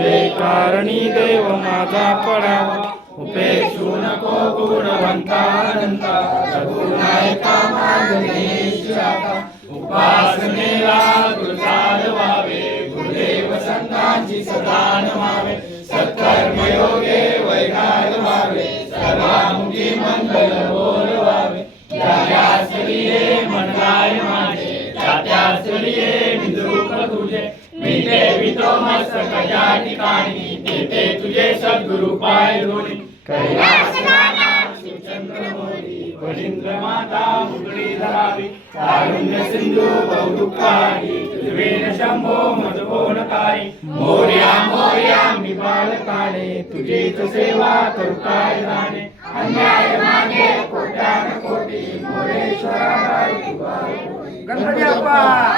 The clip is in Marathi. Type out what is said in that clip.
तुझे कारणी देव माझा पडावा, उपेक्षू नको गुणवंता अनंता, रघुनायका मागणे आता, उपासनेला गुरुचार व्हावे, गुरुदेव संतांची सदा नमावे, सत्कर्मयोगे वैराग व्हावे, सर्वांगी मंगल बोलवावे, त्यास लिये मनलाय माझे, त्यास लिये निद्रुक तुझे, मी ठेवितो मस्तक या ठिकाणी, तेथे तुझे सद्गुरु पाय धोनी, कैलासनाथ शिवचंद्र मोरी, वरिंद्र माता मुकडी धरावी, कारुण्य सिंधू बहुदुःखारी, त्रिवेण शंभो मदकोणकारी, मोर्या मोर्या मी बालकाने, तुझीच सेवा करू काय जाणे, अन्याय मागे कोट्यान कोटी, मोरेश्वरा गणपती बाप्पा.